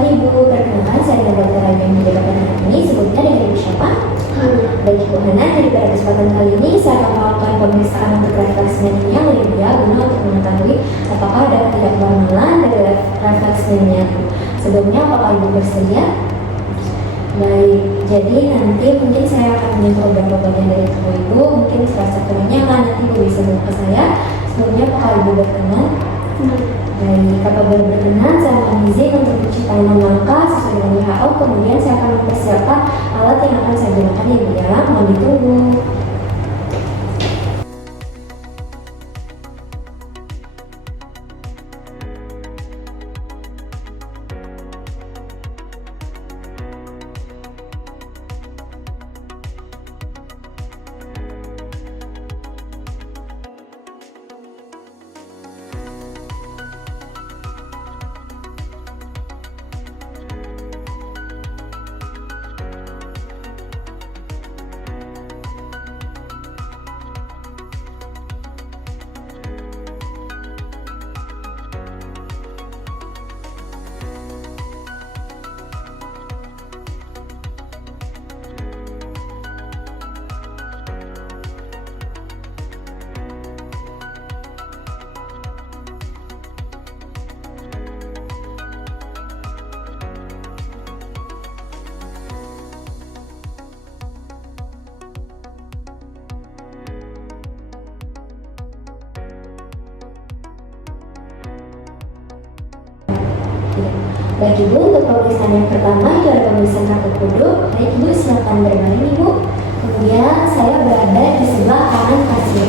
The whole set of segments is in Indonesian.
pagi Ibu, perkenalkan saya adalah Dr. Raja yang menjaga pada hari ini. Sebelumnya dengan Ibu siapa? Baik Ibu Hana, jadi pada kesempatan kali ini saya akan melakukan pemeriksaan untuk refleks meninya oleh dia guna untuk mengetahui apakah ada ketidaknormalan dari refleks meninya. Sebelumnya apakah Ibu bersedia? Baik, jadi nanti mungkin saya akan menyentuh beberapa bagian dari tubuh Ibu. Mungkin salah satunya kan nanti Ibu bisa bilang ke saya. Sebelumnya apakah Ibu berkenan? Baik, apabila berkenan, saya mohon izin untuk cuci tangan langkah sesuai dengan WHO. Kemudian saya akan mempersiapkan alat yang akan saya gunakan ya Bu ya. Mohon ditunggu. Baik Ibu, untuk pemeriksaan yang pertama itu ada pemeriksaan rambut duduk. Baik Ibu, silakan berbaring Ibu. Kemudian saya berada di sebelah kanan pasien.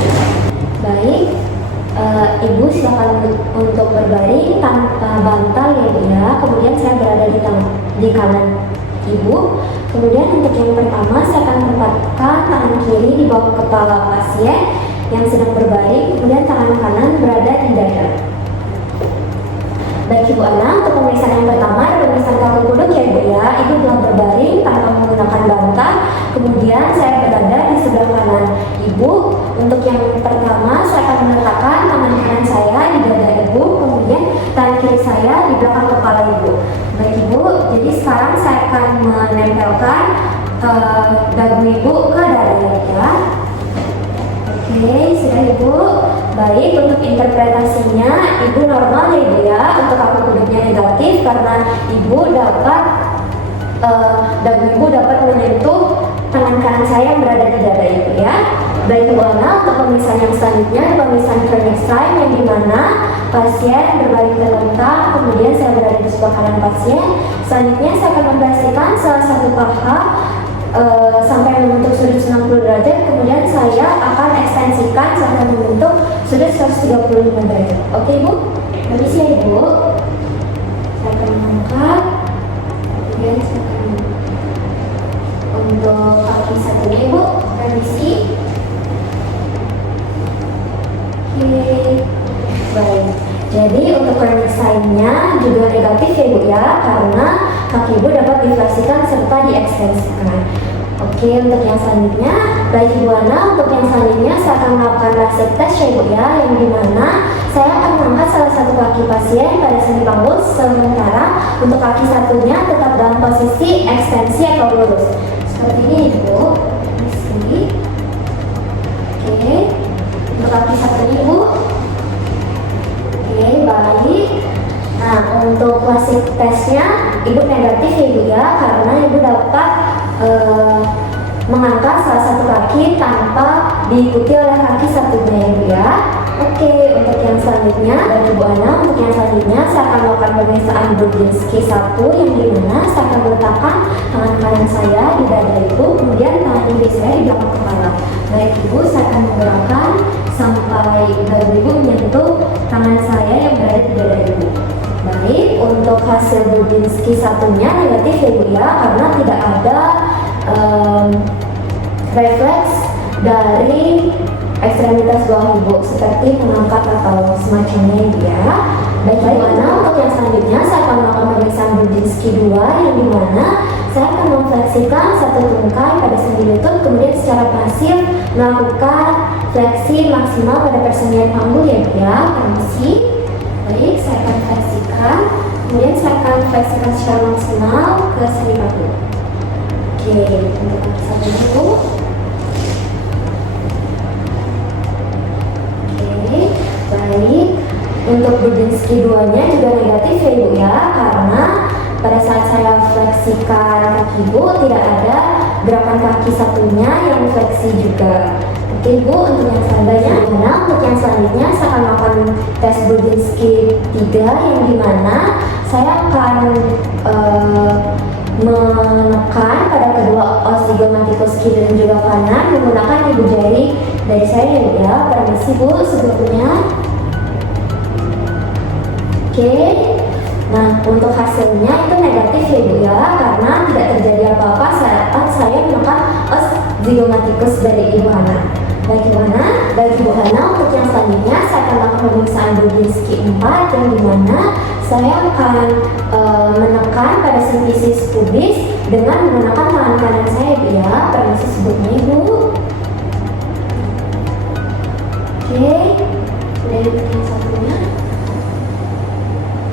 Baik, Ibu silakan untuk berbaring tanpa bantal ya Bu ya. Kemudian saya berada di kanan Ibu. Kemudian untuk yang pertama saya akan menempatkan tangan kiri di bawah kepala pasien yang sedang berbaring. Kemudian tangan kanan berada di dada. Baik Ibu Ana, untuk pemeriksaan yang pertama ada pemeriksaan kaki duduk ya Ibu ya. Ibu telah berbaring tanpa menggunakan bantal. Kemudian saya berada di sebelah kanan Ibu. Untuk yang pertama saya akan meletakkan tangan kanan saya di dada Ibu. Kemudian tangan kiri saya di belakang kepala Ibu. Baik Ibu, jadi sekarang saya akan menempelkan dagu Ibu ke dada ya. Oke, sudah Ibu. Baik, untuk interpretasinya Ibu normal ya Ibu ya. Untuk aku duduknya negatif karena Ibu dapat dagu Ibu dapat menyentuh tangan kanan saya yang berada di dada Ibu ya. Baik Ibu Ana, untuk pemeriksaan yang selanjutnya pemeriksaan chronic sign yang dimana pasien berbaring terlentang, kemudian saya berada di sebelah kanan pasien. Selanjutnya saya akan membersihkan salah satu paha sampai membentuk sudut 90 derajat, kemudian saya akan ekstensikan sampai membentuk sudut 135 derajat. Oke Ibu? Permisi ya Ibu. Saya akan mengangkat, kemudian saya akan untuk kaki satunya Ibu. Permisi. Oke. Baik. Jadi untuk chronic sign-nya juga negatif ya Ibu ya, karena kaki Ibu dapat difleksikan serta diekstensikan. Oke, untuk yang selanjutnya, baik Ibu Ana, untuk yang selanjutnya saya akan melakukan basic test ya Ibu ya, yang dimana saya akan mengangkat salah satu kaki pasien pada sendi panggul, sementara untuk kaki satunya tetap dalam posisi ekstensi atau lurus. Seperti ini Ibu. Oke, untuk kaki satunya Ibu. Oke, baik. Nah, untuk basic testnya Ibu negatif ya Ibu ya, karena Ibu dapat mengangkat salah satu kaki tanpa diikuti oleh kaki satunya ya Ibu ya. Oke, untuk yang selanjutnya bagi Ibu Ana, untuk yang selanjutnya saya akan melakukan pemeriksaan Brudzinski 1 yang dimana saya akan meletakkan tangan kanan saya di dada Ibu, kemudian tangan kiri saya di belakang kepala. Baik Ibu, saya akan menggerakkan sampai dada Ibu menyentuh tangan saya yang berada di dada Ibu. Baik, untuk hasil Brudzinski 1-nya negatif ya Ibu ya, karena tidak ada refleks dari ekstremitas bawah Ibu seperti mengangkat atau semacamnya Ibu ya. Baik Ibu Ana, untuk yang selanjutnya saya akan melakukan pemeriksaan Brudzinski 2 yang dimana saya akan memfleksikan satu tungkai pada sendi lutut, kemudian secara pasif melakukan fleksi maksimal pada persendian panggul ya Ibu ya. Permisi. Baik, saya akan fleksikan. Kemudian saya akan fleksikan secara maksimal ke seri kaki. Oke, untuk kaki satu dulu. Oke, baik. Untuk Budinsky 2-nya juga negatif ya Ibu ya, karena pada saat saya fleksikan kaki Ibu tidak ada gerakan kaki satunya yang fleksi juga. Oke Bu, untuk yang selanjutnya, untuk yang selanjutnya saya akan melakukan tes Budinsky 3 yang dimana saya akan menekan pada kedua os zygomatikus kiri dan juga kanan menggunakan ibu jari dari saya ya. Permisi Bu sebelumnya. Oke. Nah, untuk hasilnya itu negatif ya Bu ya, karena tidak terjadi apa-apa saat saya menekan os zygomatikus dari Ibu Hana. Baik Ibu Hana, untuk yang selanjutnya saya akan melakukan pemeriksaan Budinsky 4 yang dimana saya akan menekan pada sintesis pubis dengan menggunakan tangan kanan saya ya. Permisi sebelumnya Ibu. Oke, dari yang satunya.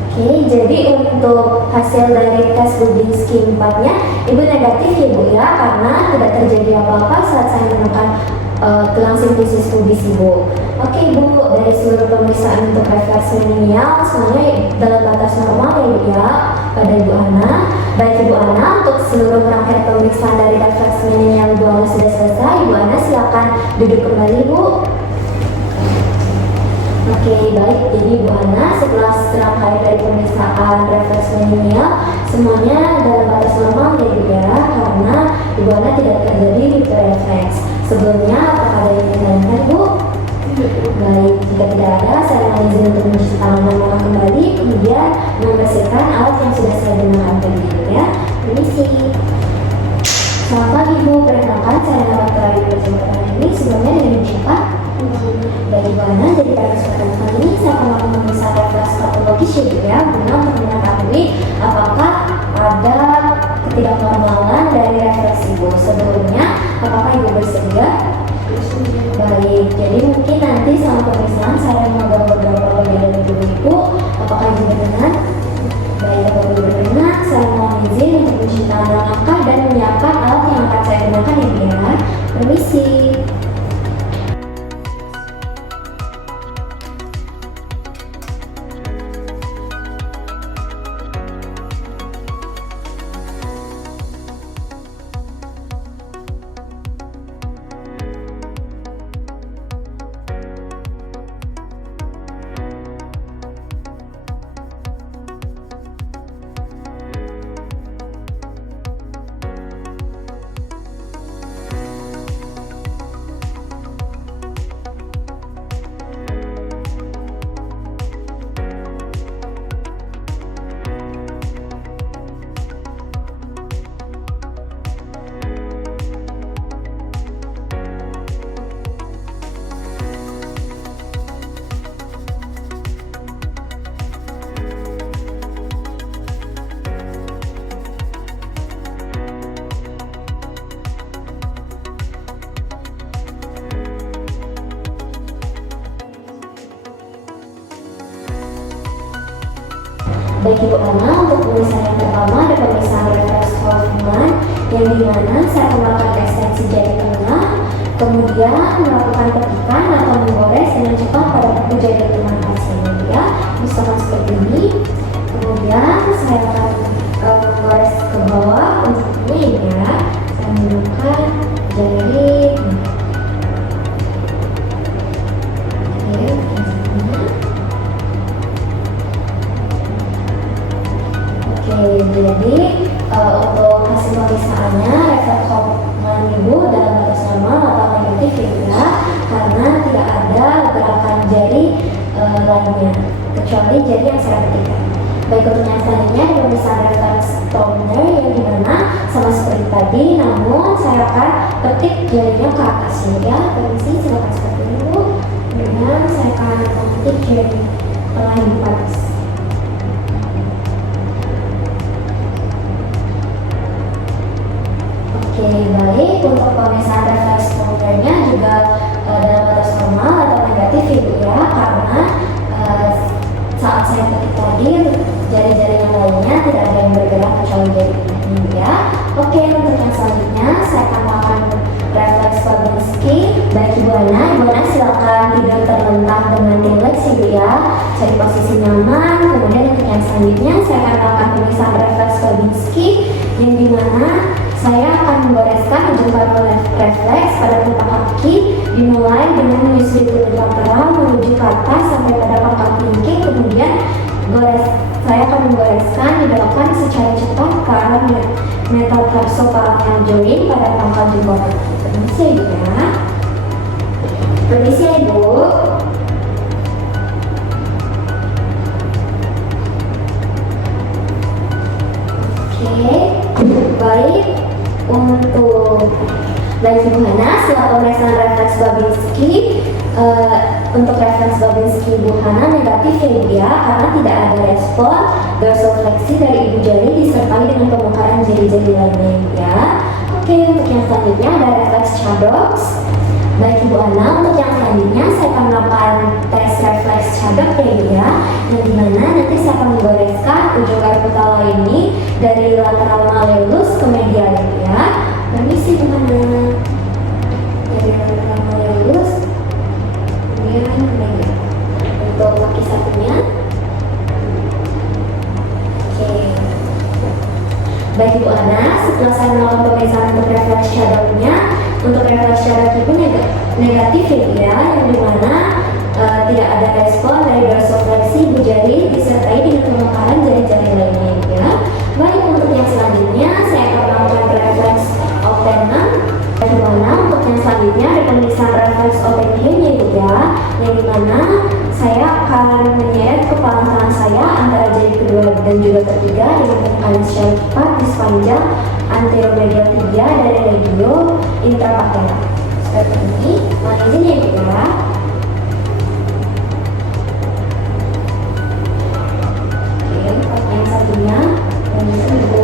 Oke, jadi untuk hasil dari tes Budinsky 4-nya Ibu negatif ya Bu ya, karena tidak terjadi apa-apa saat saya menekan tulang sintesis pubis Ibu. Oke Ibu, dari seluruh pemeriksaan untuk refleks menial semuanya dalam batas normal ya Ibu ya pada Ibu Ana. Baik Ibu Ana, untuk seluruh rangkaian pemeriksaan dari refleks menial Ibu Ana sudah selesai. Ibu Ana silakan duduk kembali Bu. Oke, baik. Jadi Ibu Ana, setelah serangkaian dari pemeriksaan refleks menial semuanya dalam batas normal ya Ibu ya, karena Ibu Ana tidak terjadi hiperrefleks. Sebelumnya apakah ada yang ditanyakan Bu? Baik, jika tidak ada, saya mohon izin untuk mencuci tangan dan muka kembali, kemudian membersihkan alat yang sudah saya gunakan tadi ya. Permisi. Selamat pagi Bu, perkenalkan saya nama Terawi Perjalanan ini. Sebelumnya dengan siapa? Dari mana? Jadi pada kesempatan kali ini saya akan melakukan pemeriksaan refleks patologis ya, guna untuk mengetahui apakah ada ketidaknormalan dari refleks Ibu. Sebelumnya, apakah Ibu bersedia? Baik, jadi mungkin nanti selama pemeriksaan saya mengambil beberapa bagian dari tubuh Ibu. Apakah Ibu berkenan? Baik, apabila Ibu berkenan, saya mohon izin untuk mencuci tangan langkah dan menyiapkan alat yang akan saya gunakan Ibu ya. Permisi. Baik Ibu Ana, untuk pemeriksaan yang pertama ada pemeriksaan refleks Hoffman yang dimana saya akan melakukan ekstensi jari tengah, kemudian melakukan petikan atau menggores dengan cepat pada kuku jari tengah pasien ya, misalkan seperti ini. Kemudian saya akan menggores ke bawah untuk ini ya, saya menggunakan jari tengah. Jadi untuk hasil pemeriksaannya refleks Hoffman Ibu dalam batas normal atau negatif ya, karena tidak ada gerakan jari lainnya kecuali jari yang saya ketikkan. Baik, untuk yang selanjutnya pemeriksaan refleks Stoner yang dimana sama seperti tadi, namun saya akan ketik jarinya ke atas ya. Permisi, silakan seperti itu. Kemudian saya akan ketik jari tengah Ibu ke atas. Oke, baik. Untuk pemeriksaan refleks Stonernya juga dalam batas normal atau negatif Ibu ya, karena saat saya ketik tadi jari-jari yang tidak ada yang bergerak kecuali jari ini ya. Oke, untuk yang selanjutnya saya akan melakukan refleks Babinski. Baik Ibu Ana silakan tidur terlentang dengan rileks ya Bu ya. Cari posisi nyaman. Kemudian untuk yang selanjutnya saya akan melakukan pemeriksaan refleks Babinski yang dimana saya akan membereskan ujung paru refleks pada telapak kaki, dimulai dengan menyusuri kulit lateral menuju ke atas sampai pada pangkal kelingking. Kemudian saya akan membereskan dibelokkan secara cepat ke arah metatarsophalangeal joint pada pangkal jempol kaki. Permisi ya Ibu ya. Permisi ya Ibu. Oke, baik. Baik Ibu Hana, setelah pemeriksaan refleks Babinski, untuk refleks Babinski Ibu Hana negatif ya Ibu ya, karena tidak ada respon dorsofleksi dari ibu jari disertai dengan pemekaran jari-jari lainnya ya. Oke, untuk yang selanjutnya ada refleks Chaddock. Baik Ibu Hana, untuk yang selanjutnya saya akan melakukan tes refleks Chaddock ya Ibu ya, yang dimana nanti saya akan menggoreskan ujung carputala ini dari lateral malleolus ke medial ya. Permisi Bu Hana. Dari lateral malleolus kemudian ke medial. Untuk kaki satunya. Oke. Baik Ibu Ana, setelah saya melakukan pemeriksaan untuk refleks Chaddock-nya, untuk refleks Chaddock itu negatif ya, yang dimana tidak ada respon dari dorsofleksi ibu jari disertai dengan pemekaran jari-jari lainnya ya. Baik, untuk yang selanjutnya saya akan melakukan refleks alternam. Bagaimana untuk yang selanjutnya ada pemeriksaan refleks openhium ya, yang dimana saya akan menyeret kepala tangan saya antara jari kedua dan juga ketiga dengan tekanan secara cepat di sepanjang anteromedial tibia dari regio intrapatella. Seperti ini, mohon izin ya Ibu ya. Oke, untuk yang satunya, mohon izin Ibu.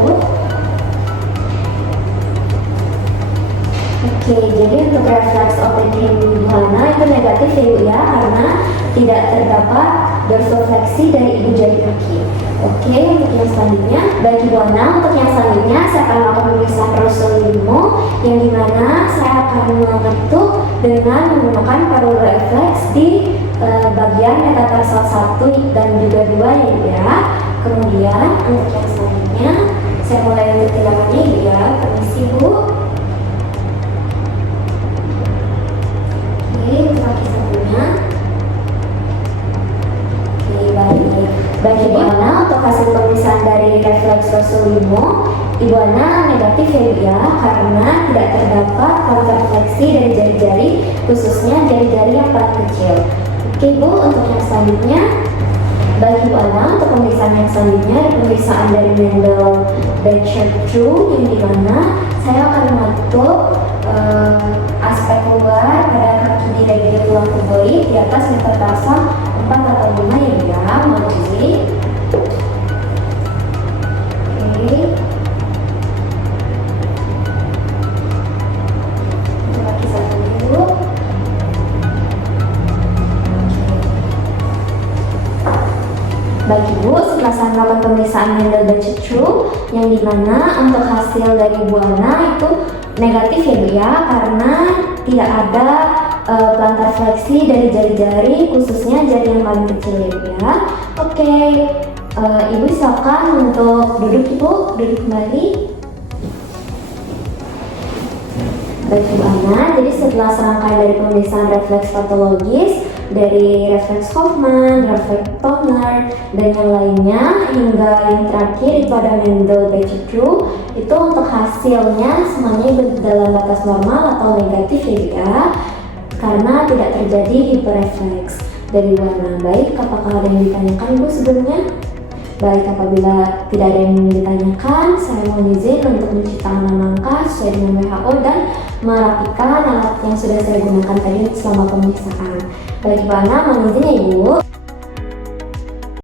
Oke, jadi untuk refleks openhium Ibu Hana itu negatif ya Ibu ya, karena tidak terdapat dorsofleksi dari ibu jari kaki. Oke, untuk yang selanjutnya, baik Ibu Hana, untuk yang selanjutnya saya akan melakukan pemeriksaan Russell Limo, yang dimana saya akan mengetuk dengan menggunakan paru refleks di bagian metatarsal 1 dan juga 2 ya Ibu ya. Kemudian untuk yang selanjutnya, saya mulai untuk tindakannya Ibu ya. Permisi Bu. Oke, untuk kaki satunya. Oke, baik. Baik Ibu Ana, untuk hasil pemeriksaan dari refleks Russell Limo, Ibu Ana negatif ya Ibu ya, karena tidak terdapat kontrafleksi dari jari-jari, khususnya jari-jari yang paling kecil. Oke Bu, untuk yang selanjutnya, baik Ibu Ana, untuk pemeriksaan yang selanjutnya pemeriksaan dari Mendel-Becher II, yang dimana saya akan mengatur aspek luar pada kaki di regio tulang kuboid di atas metatarsal 4 atau 5 ya Bu ya, mohon izin. Oke. Untuk kaki satu dulu. Baik Ibu, setelah saya melakukan pemeriksaan Mendel-Becher II, yang dimana untuk hasil dari Ibu Ana itu negatif ya Bu ya, karena tidak ada plantar fleksi dari jari-jari, khususnya jari yang paling kecil ya Bu ya. Oke, Ibu silakan untuk duduk Ibu, duduk kembali. Baik Ibu Ana, jadi setelah serangkaian dari pemeriksaan refleks patologis dari refleks Hoffman, refleks Toner, dan yang lainnya hingga yang terakhir pada Mendel-Becher II, itu untuk hasilnya semuanya dalam batas normal atau negatif ya, karena tidak terjadi hiperrefleks dari warna. Baik, apakah ada yang ditanyakan Ibu sebelumnya? Baik, apabila tidak ada yang ditanyakan, saya mohon izin untuk mencuci tangan langkah sesuai dengan WHO dan merapikan alat yang sudah saya gunakan tadi selama pemeriksaan. Baik Ibu Ana, mohon izin ya Ibu.